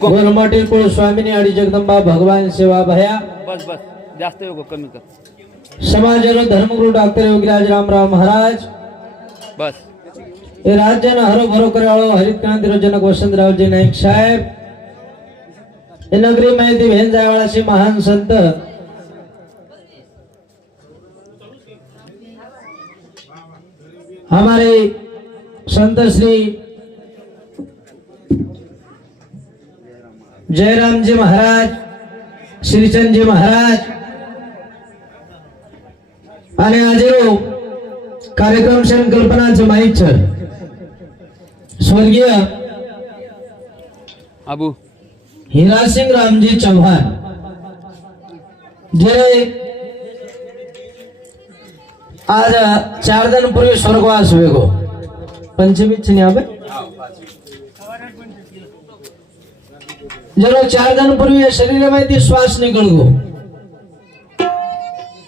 गोरमाटी कुळ स्वामिनी आणि जगदंबा भगवान सेवा भया. बस बस जास्त योग कमी कर. समाजरो धर्मगुरु डॉक्टर योगीराज रामराव महाराज. बस हे राज्यानं हरोभरो कराळो हरित क्रांतीरो जनक वसंतरावजी नाईक साहेब. हे नगरी माहिती भेन जायवाळाचे महान संत हमारे संत श्री जयराम जी महाराज, श्रीचंद जी महाराज आणि आजरो कार्यक्रम संकल्पनाचं माहित स्वर्गीय अबू हीरासिंग रामजी चौहान जे आज 4 दिन पूर्वी स्वर्गवास वेगो पंचमीच नहीं आवे जरो 4 दिन पूर्वी शरीर में श्वास निकल गो.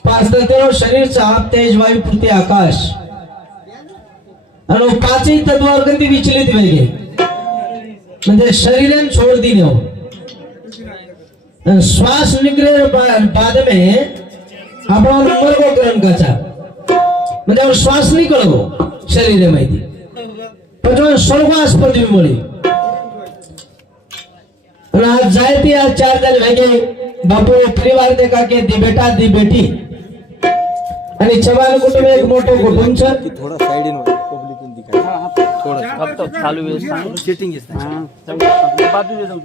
5 तेरो शरीर चाप तेज वायू पृथ्वी आकाश आणि 5 तत्वावर कधी विचलित वेगे म्हणजे शरीरन छोड़ दी हो. श्वास निकले बाद में अपना नंबर को ग्रहण कचा म्हणजे श्वास निकल गो शरीर में पण स्वर्गवास पदवी मिली. आज जायती आज 4 दिन वेगे बापू परिवार देखा के दी बेटा दी बेटी आणि चव्हाण कुटुंब एक मोठे कुटुंब छ. थोड़ा साइड इन पब्लिक इन दिखाई थोड़ा अब तो चालू है सेटिंग है. बाजू दे दो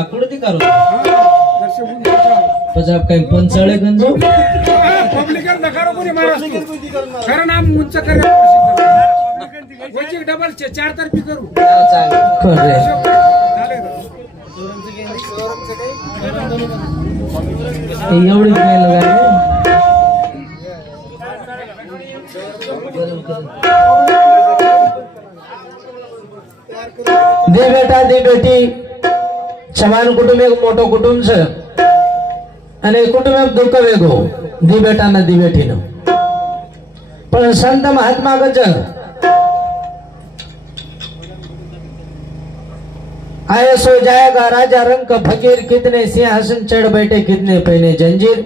आकृती करो पंजाब काही पंचाळे गंजो पब्लिकर नकारो कोणी मारा खरं नाम उंच कर वैचिक डबल 4 तर्फी करू खरे एवढी काय लगाय दे बेटा दे बेटी चव्हाण कुटुंब एक मोठं कुटुंब छ आणि कुटुंबात दुःख वेगो दी बेटा ना दी बेटी न पण संत महात्मा गज आए सो जाएगा राजा रंग फकीर कितने सिंहासन चढ़ बैठे कितने पहने जंजीर.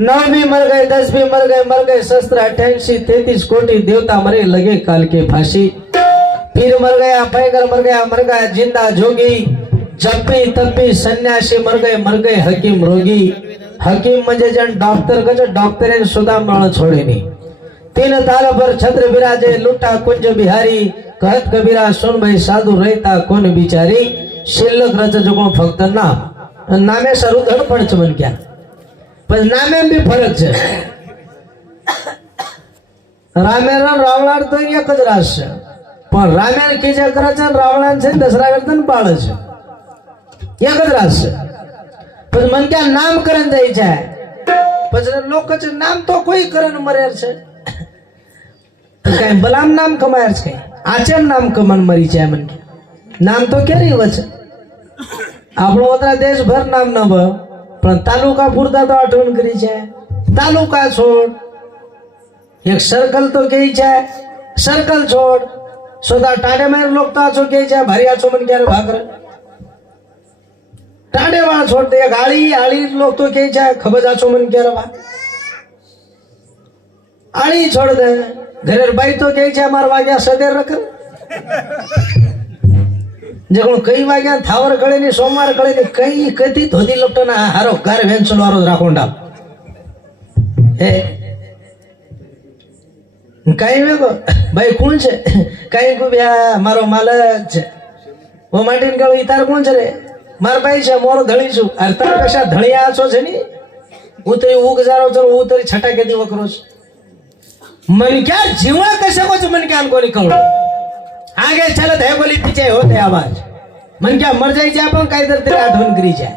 9 भी मर गए 10 भी मर गए शस्त्र 88 33 कोटि देवता मरे लगे काल के फांसी. फिर मर गया जिंदा जोगी जप्पी तप्पी सन्यासी मर गए हकीम रोगी. हकीम म्हणजे जन डॉक्टर कच डॉक्टरेन सुद्धा मळ छोडेनी. 3 ताल पर छत्र विराजे लुटा कुंज बिहारी कहत कबीरा सुन भाई साधु रहता कोण बिचारी. शिल्लक रच जो फक्त नाम नामे सरू धडपड छ मन क्या पण नामे भी फरक છે. रामेण रावणार तो एकच रास છે પણ रामेण कीजे કરે છે रावणान છે दसरा वर्तन बाळ છે एकच रास છે. पण मन क्या नामकरण જાય છે પછી લોક છે નામ તો કોઈ કરન મરે છે કઈ બલામ નામ કમાયર છે આચમ નામ કમન મરી છે मन નામ તો કેરી વચ આપણો ઓતરા દેશભર નામ ન બ પણ તાલુકા પૂરતા તો આઠવણ કરી છે. તાલુકા છોડ એક સર્કલ તો કે છે સર્કલ છોડ સોદા टाडे में लोग तो आछो के છે ભરિયા છો मन ક્યારે ભાગર टाडे वाला छोड़ दे गाड़ी आड़ी लोग तो के છે ખબજ આછો मन ક્યારે ભા आड़ी छोड़ दे घरेर बाई तो के છે मार वाग्या सदेर रख जगो कई वाग्या थावर कळे ने सोमवार कळे ने कई कती धोदी लपटना हारो घर वेंचल वारो राखोंडा हे कई वेगो भाई कोण છે कई को ब्या मारो मालक છે वो माटीन कळो इतार कोण છે रे मार भाई છે मोर धળી છું अरे तार कशा धळिया आछो છે ની उतरी उग जारो चलो उतरी छटा केदी वकरो मन क्या जीवा कशा को मन क्या को निकलो आगे चलत है बोली पीछे होते आवाज मन क्या मर जाई जा पण काय तर तेरे आठवण करी जाय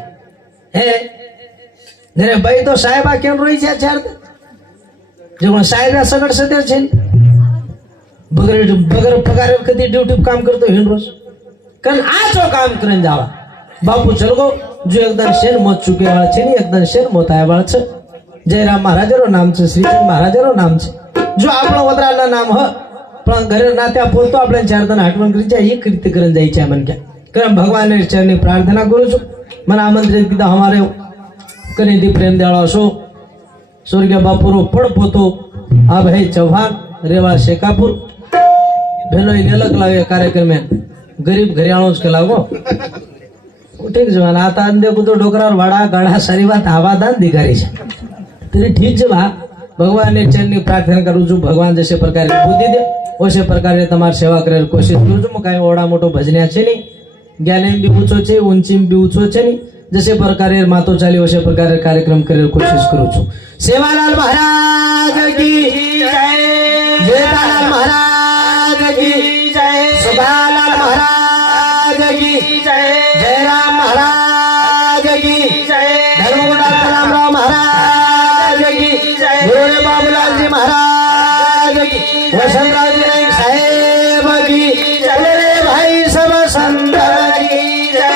हे जरे भाई तो साहेबा केम रोई છે चार जो साहेब सगळ सदर છે बगर पगार कधी ड्यूटी काम करतो हिंडरोज कल आजो काम करन जावा बापू चलगो जो एकदम शेर मत चुके वाला છે ની एकदम शेर मत आया वाला છે जयराम महाराजरो नाम છે श्रीचंद महाराजरो नाम છે जो આપણો વદરાના નામ હ पण घरे नात्या पोतो आपल्या चारदान आठवण करीच्या ही कृत्य करून जायचे म्हणक्या कारण भगवान चरणी प्रार्थना करू छो मन आमंत्रित किया हमारे कने दी प्रेम दयाळो असो स्वर्गीय बापूरो पड़ पोतो अभय चौहान रेवा शेकापुर भेलो अलग लागे कार्यक्रम में गरीब घरियाणों के लागो ठीक जवान आता देखो तो डोकरा वाड़ा गाढ़ा सारी बात आवादान दिखारी है तेरी ठीक है बा भगवान ने चरणी प्रार्थना करूँ छू भगवान जैसे प्रकार बुद्धि दे वैसे प्रकार તમારી સેવા કરેલ કોશિશ કરું છું કાંઈ ઓડા મોટો ભજન્યા છે નહીં જ્ઞાને બી ઊંચો છે ઊંચી બી ઊંચો છે નહીં जैसे प्रकारे मातो चाली वैसे प्रकारे कार्यक्रम करे कोशिश करू छू सेवालाल महाराज की जय जेठालाल महाराज की जय सुभालाल महाराज की जय जयराम महाराज की जय धर्मगुंडा कलामराव महाराज की जय गोरे बाबूलाल जी महाराज की वसंतराव जी नाईक साहेब की जय रे भाई सब संत की जय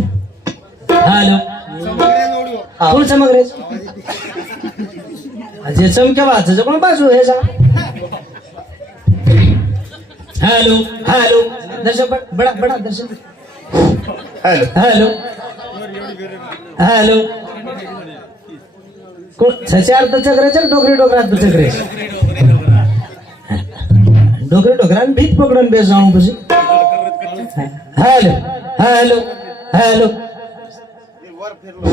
हेलो कोण चमकरे जे चमके वाचायचं कोण बाजू हे सांग हेलो हेलो दर्शक बड़ा बड़ा दर्शक हेलो हेलो हेलो कोण सचार तर चक्राच्या डोकरी डोकरात चक्रे डोकरी डोकरान भीत पकडून बेस जाऊ પછી हेलो हेलो हेलो हेलो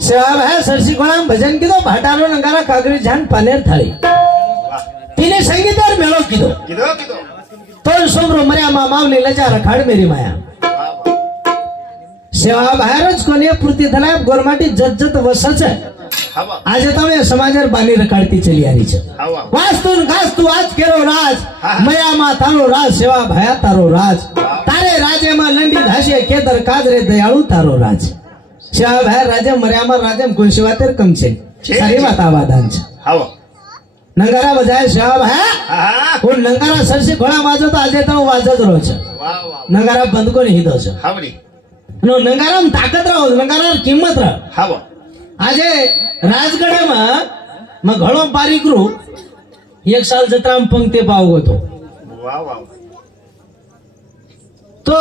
सेवा है सरसी कोणाम भजन कीधो भाटारो नंगारा कागरी झान पानेर थाळी तिने संगीतार मेळो कीधो तो सोमरो मर्या मावली लजा रखाड मेरी माया सेवा बाहेरच कोणी पूर्ती धला गोरमाटी जज्जत वसच आज તમે સમાજર બાની રખાડતી ચલી આવી છે વાસ્તુ ગાસ્તુ આજ કેરો રાજ મયા માં તારો રાજ સેવા ભયા તારો રાજ તારે રાજે માં લંડી ધાશે કેદર કાજરે દયાળુ તારો રાજ સેવા ભયા રાજે મર્યા માં રાજે કોણ સેવા તેર કમ છે સારી વાત આવાદાન છે नंगारा बजाय शवाब है હા वो नंगारा सरसी घोड़ा वाजो तो આજે તો વાજો જ રહો છે વાહ વાહ નંગારા બંધ કોને હીધો છે હાવડી નો નંગારામાં તાકાત રહો નંગારા કિંમત રહો હાવો આજે રાજગઢમાં માં ઘણો પારીકરું एक साल जत्राम पंक्ति पाव तो વાહ વાહ तो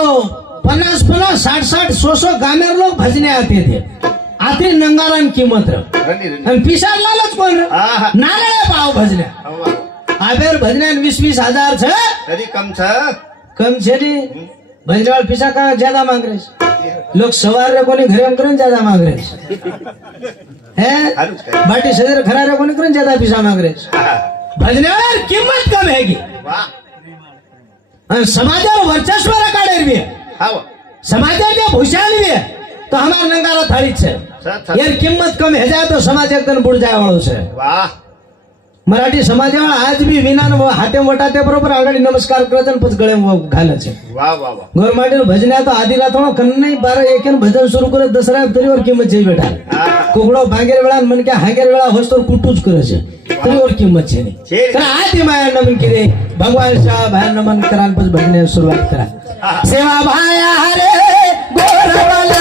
50-50 60-60 100 गामेर लोग भजने आते थे आते नंगारा की कीमत रह રણી રણી आणि पिसार लालच कोण હા હા नारळे पाव भजने હવા आबेर भजने 20-20 हजार छे તરી કમ છે कम छे नी भजने वाला पिसा का ज्यादा मांग रहे छे। लोग सवार रे कोनी घरे करे ज्यादा मांग रहे छे। हैं હારું જ કહે बाटी सदर खरा रे कोनी करे ज्यादा पिसा मांग रहे छे। હા भजने वाला किंमत कम हैगी વાહ आणि समाजावर वर्चस्व रकाडेर बी હાવો समाजाच्या भूषण बी तो हमारा नंगारा थाळी छे સત यार किंमत कम है जाए तो समाज एकदम बुड जाय वाळो छे વાહ मराठी समाजाला आज बी विनान हाते वटाते बरोबर आगळी नमस्कार करत आणि पच गळे घाले छे વાહ વાહ વાહ गोरमाटी भजन्या तो आदिला थोडं कन नाही 12 एकेन भजन सुरू करत दसरा तरीवर किंमत छे बेटा હા कोगडो भांगेर वेळा मन के हांगेर वेळा होस तो कुटूच करे छे तरीवर किंमत छे छे. तर आदि माया नमन किरे भगवान शाह भाई नमन करान पच भजने सुरुवात करा હા सेवा भाया हरे गोरवाला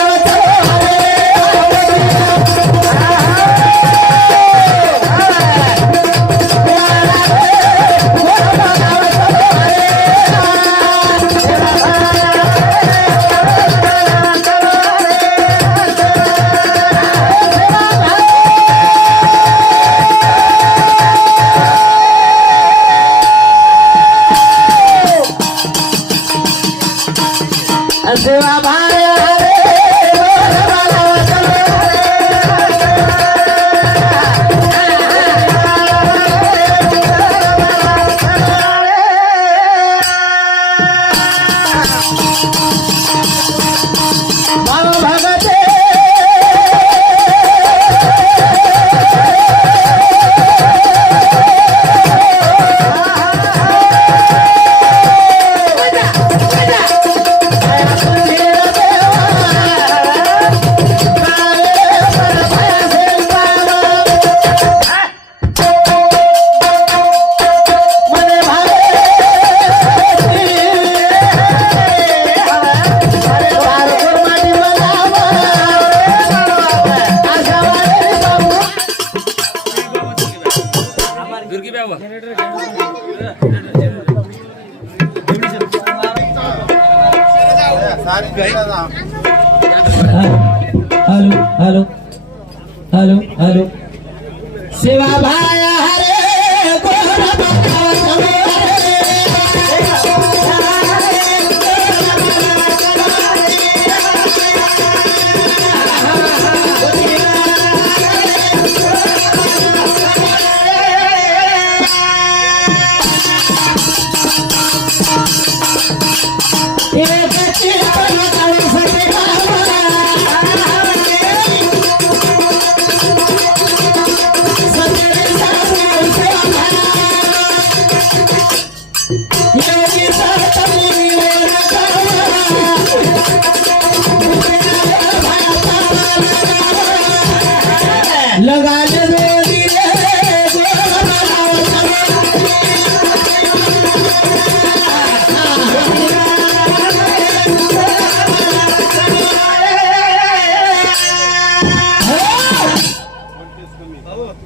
सेवा भाया हरे गोरवाला भाव भगते दुर्गी बाबा हेलो हेलो हेलो हेलो सेवा भाया हरे गोरवाला लगा ले मेरी रे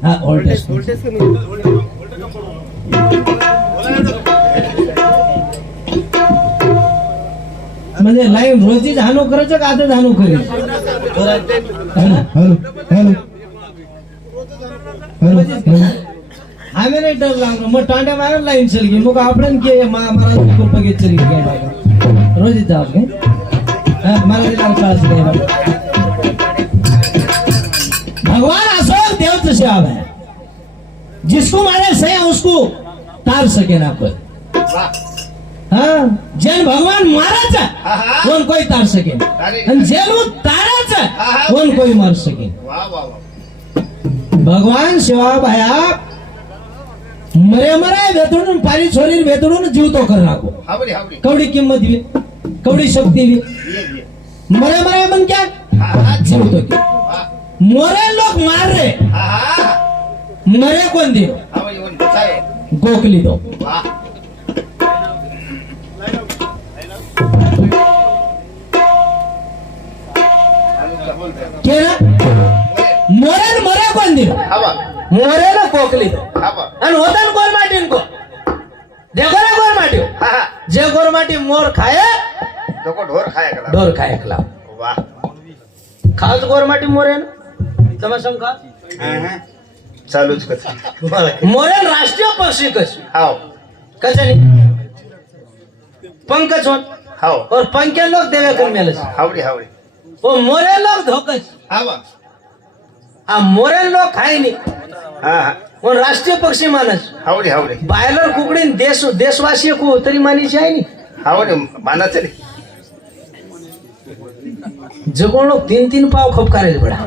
हाँ ओल्ड म्हणजे लाईव्ह रोजी जाणू करायचं का आता जाणू करेल हॅलो हॅलो आम्ही नाही डर लागलो मग टांड्या मारा लाईन चल गई मग आपण के महाराज कृपा घेत चली गई रोजी जाओ मला दिला क्लास भगवान असो देव से आव है जिसको मारे सही उसको तार सके ना कोई हाँ जेन भगवान माराच कोण कोई तार सके आणि जेनु ताराच कोण कोई मार सके વાહ વાહ વાહ भगवान शिवा भाया मरे मरे वेतडून पारी छोरी वेतडून जीव तो कर नाको हावडी हावडी कवडी किंमत भी कवडी शक्ती भी ये ये मरे मरे मन क्या હા હા जीव तो की વાહ मोरे लोग मार रहे હા मरे कोण दिलो हा म्हणजे कोण बसाय गोखली दो वा केला मोरे मरे कोण दिलो हवा मोरेला कोकली दो हवा आणि होता गोर माटी को देखो ना गोर माटी हा हा जे गोर माटी मोर खाए तो ढोर खाया कला ढोर खाए खला वा खास गोर माटी मोरे તમે સમ ખા चालूच कच मोरे राष्ट्रीय पक्षी कस हाव कसे पंकज होत हाव और पंखे लोग देवे कर मेले हावडी हावडी वो मोरे लोग धोकस हवा आ मोरे लोग खाय नहीं हा हा वो राष्ट्रीय पक्षी मानस हावडी हावडी बायलर कुकड़ी देशवासी को तरी मानी जाए नहीं हावडी माना चली जगोन लोग 3-3 पाव खपकारे बड़ा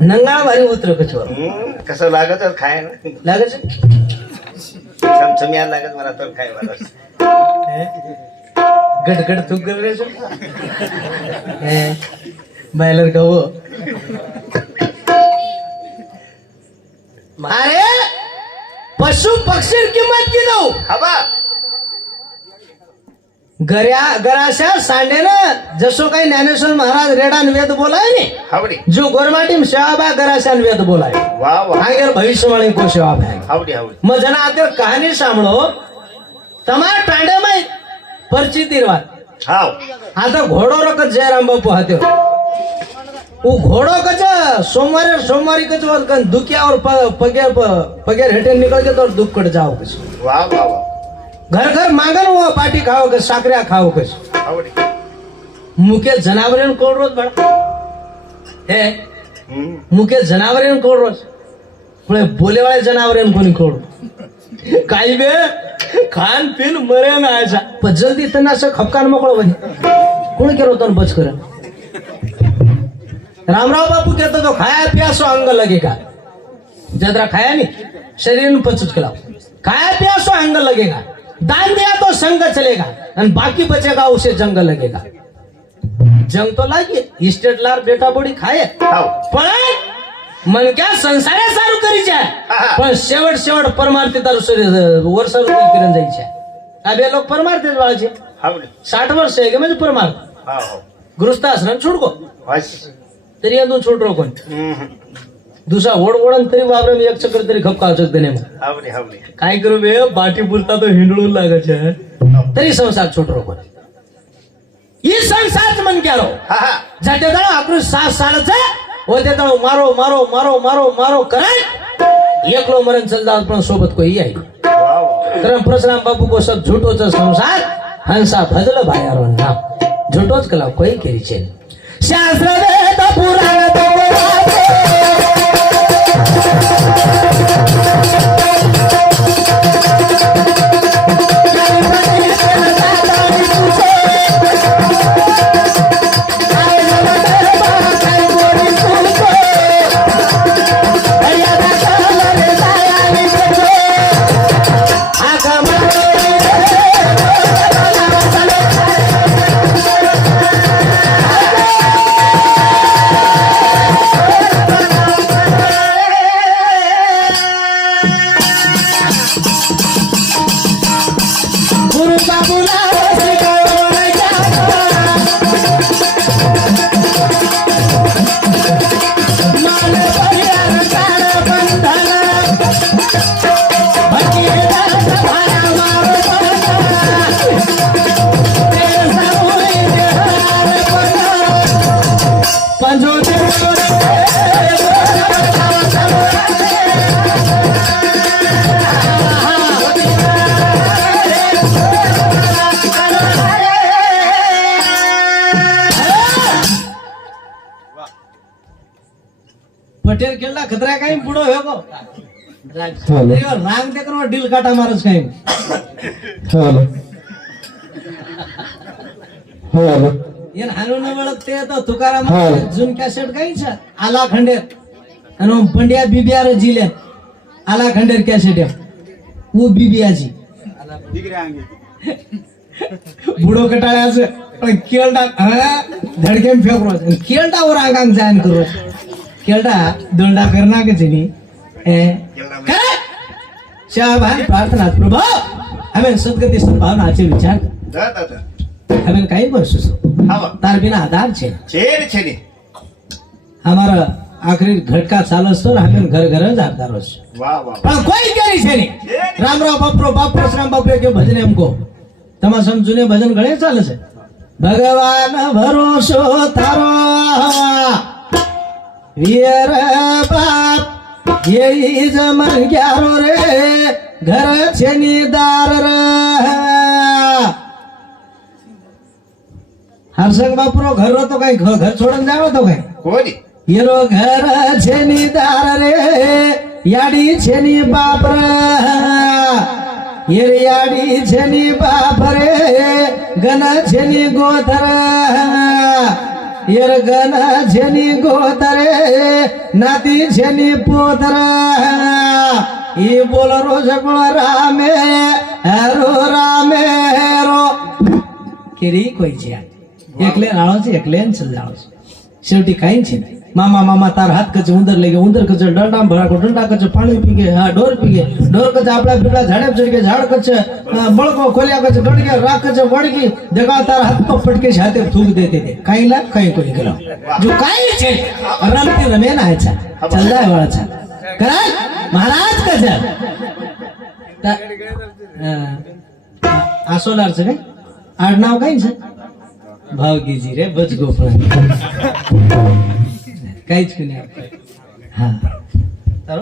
नंगा भारी उतर कचो कसं लागत खाय ना लागे छे चमचमिया लागत मला तर खाय मला गडगड थूक कर रहे छो बायलर का वो मारे पशु पक्षी किंमत की दो हवा गराशा सांडे ना जसो काही ज्ञानेश्वर महाराज रेडान वेद बोलाय ने हावडी जो गोरमाटी सेवा गराशान वेद बोलाय वा वा आगे भविष्यवाणी को सेवा है हावडी हावडी मग जना आते कहानी सांभळो તમારા ટાંડેમાં પરચિતિ વાત हाव आता घोडो रकत जयराम बापू हाते वो घोडो कच सोमवारी कच दुखिया और पगेर हेटे निकल के तो दुख कट जाओ कच वा वा वा घर घर मांगन वो पाटी खाओ कच साकऱ्या खाओ कच हावडी मुके जनावरेन कोण रोज बडा हे मुके जनावरेन कोण रोज पण बोले वाले जनावरेन कोणी कोण काही बे खान पिन मरे ना ऐसा पण जल्दी तना असं खपकान मोकळो बने कोण केलो तन बच कर रामराव बापू कहते तो खाया पिया सो अंग लगेगा जदरा खाया नहीं शरीर में पचुत खिलाओ खाया पिया सो अंग लगेगा दान दिया तो संग चलेगा और बाकी बचेगा उसे जंग लगेगा जंग तो लागिए इस्टेट लार बेटा बोडी खाए हाव पण मन क्या संसारे सारू करी છે પણ शेवट परमार्थी તારું શરીર વર્ષ કરીને જાય છે આ બે લોક પરમાર્થી જ વાળે છે हावडी 60 વર્ષ છે કે મેં પરમાર્થ हाव हाव गृहस्थाश्रम छोडको वास तरी अजून छोटरो कोण दुसरा ओढ तरी वावरे एक चक्कर तरी खपका शकते नाही हावडी हावडी काय करू बे बाटी पुरता तो हिंडळून लागे છે तरी संसार छोटरो कोण ई संसार मन क्या रो हा हा जाते दाळ आकृ सास साडचे होते दाळ मारो मारो मारो मारो मारो करे एकलो मरण चल जात पण सोबत कोई आहे वा वा कारण परशुराम बापू को सब झूठोच संसार हंसा भजल भायारो नाम झूठोच कला कोई केरी छे शास्त्र वेद पुराण तो पटेल खेळला खतरा काही पुढं हो गो रांग ते करो डील काटा मारच काही येन हाणून वळत ते तो तुकाराम जुन कॅसेट काही छ आला खंडेर आणि पंड्या बिबियार जिले आला खंडेर कॅसेट वो बिबियाजी बुडो कटाळ्याचं पण केळडा धडकेम फेकरो केळडा वर आगांग जायन करो केळडा दोंडा करना के जनी काय शाबान प्रार्थना प्रभु हमें सदगति सद्भावनाचे विचार हमें कई वर्ष तार बिना आधार छे हमारा आखिरी घटका चालू असतो हमें घर घर आधार पण कोई करी छे नहीं राम राम बापरो बापरो श्राम बापरे के भजन हमको तमा सम जुने भजन घणे चाले छे भगवान भरोसो थारो वीर बाप यही जमन ग्यारो रे घर छेनी दार रे हर्षक बापरो घर रो तो कई घर छोड़न जावो तो कई येरो घर छेनी दार रे याडी छेनी बाप रे येर याडी छेनी बाप रे गन छेनी गोथर येर गन छेनी गोथर नाती छेनी पोतर ये बोल रोज गुण रामे हेरो केरी कोई छे एकले राळो छे एकले चल जाळो छे शेवटी काई छे मामा मामा तार हाथ कच उंदर लगे उंदर कच डंडा भरा को डंडा कच पानी पीगे हाँ डोर पीगे डोर कच आपला पिपला झाड़े चढ़ के झाड़ कच बड़को खोलिया कच गड़ के राख कच वड़ की देखा तार हाथ पर पटके हाथे थूक देते थे काई ला काई को निकलो जो काई छे रमती रमे ना अच्छा चल जाए वाला अच्छा करा महाराज कच आसोलार छे काय आडनाव काई छे भावगीजी रे बच गोपाळ काहीच की नाही हा तर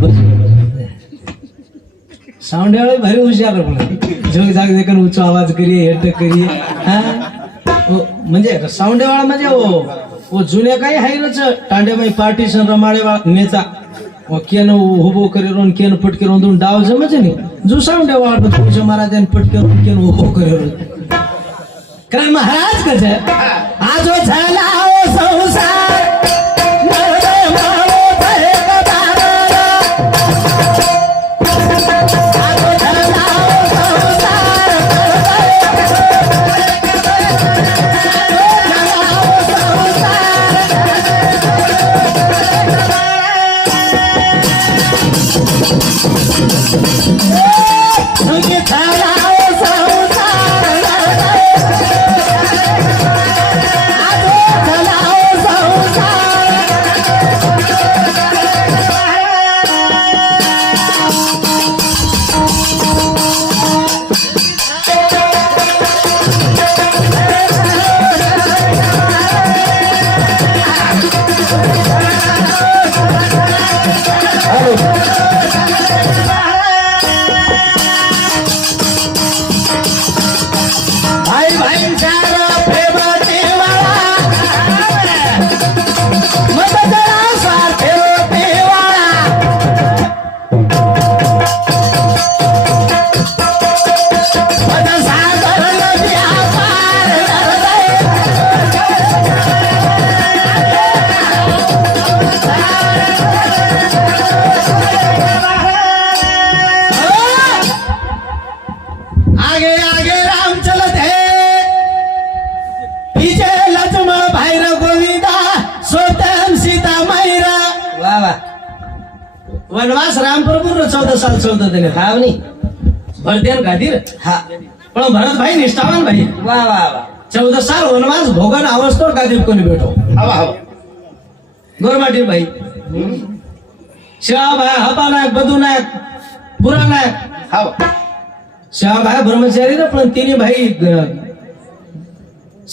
बस साऊंड वाले भारी हुशार पण जोग जाग देखन उच्च आवाज करिए हेट करिए हा म्हणजे साऊंड वाला म्हणजे वो जुने काही हाय रच टांडे मै पार्टीशन रमाळे वाला नेता वो केन उभो करेरो केन पटके रोंदून डाव जमचे नी जो साऊंड वाला तुझे महाराजन पटके केन उभो करेरो काय महाराज कसे आज वो झाला ओ संसार वनवास राम प्रभु 14 साल 14 दिन था नहीं भरदेन खातिर हा पण भरत भाई निष्ठावान भाई वाह वाह वाह 14 साल वनवास भोगन अवस्थो गादीप कोणी बैठो हवा हवा गोरमाटी भाई शिवा भाई हबा नायक बदू नायक पुरा नायक हवा शिवा भाई ब्रह्मचारी रे पण तिनी भाई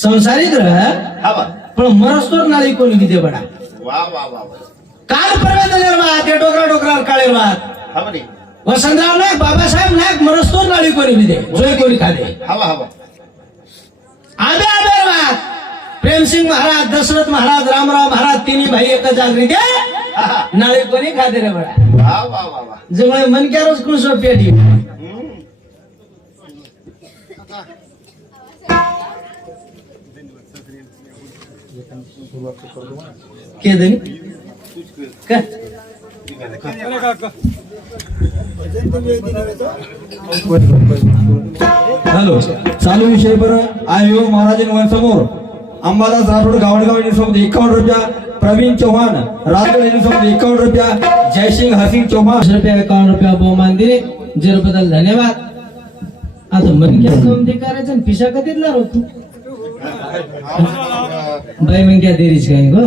संसारिक रह हवा पण मरस्तोर नाळी कोणी किती बडा वाह वाह वाह काल पर्वत निर्मात ते डोकरा काळे वात हवनी वसंतराव नायक बाबासाहेब नायक मरस्तोर नाळी कोणी विदे जोई कोणी खादे हवा हवा आबे वात प्रेमसिंग महाराज दशरथ महाराज रामराव महाराज तिनी भाई एक जागरी दे नाळी कोणी खादे रे बडा वाह वाह वाह जमळे मन क्या रोज कुसो पेटी के देनी हॅलो चालू विषय बरं आयोग महाराज समोर अंबादास राठोड गावडगाव सोबत 51 रुपया प्रवीण चौहान राजगड यांच्यासोबत 51 रुपया, जयसिंग हसिंग चौहान 51 रुपया बहुमान दिले बद्दल धन्यवाद. आता मनक्या कमती करायचं आणि पिशा कधीच ना होतो बाई मग क्या देरीच काय गो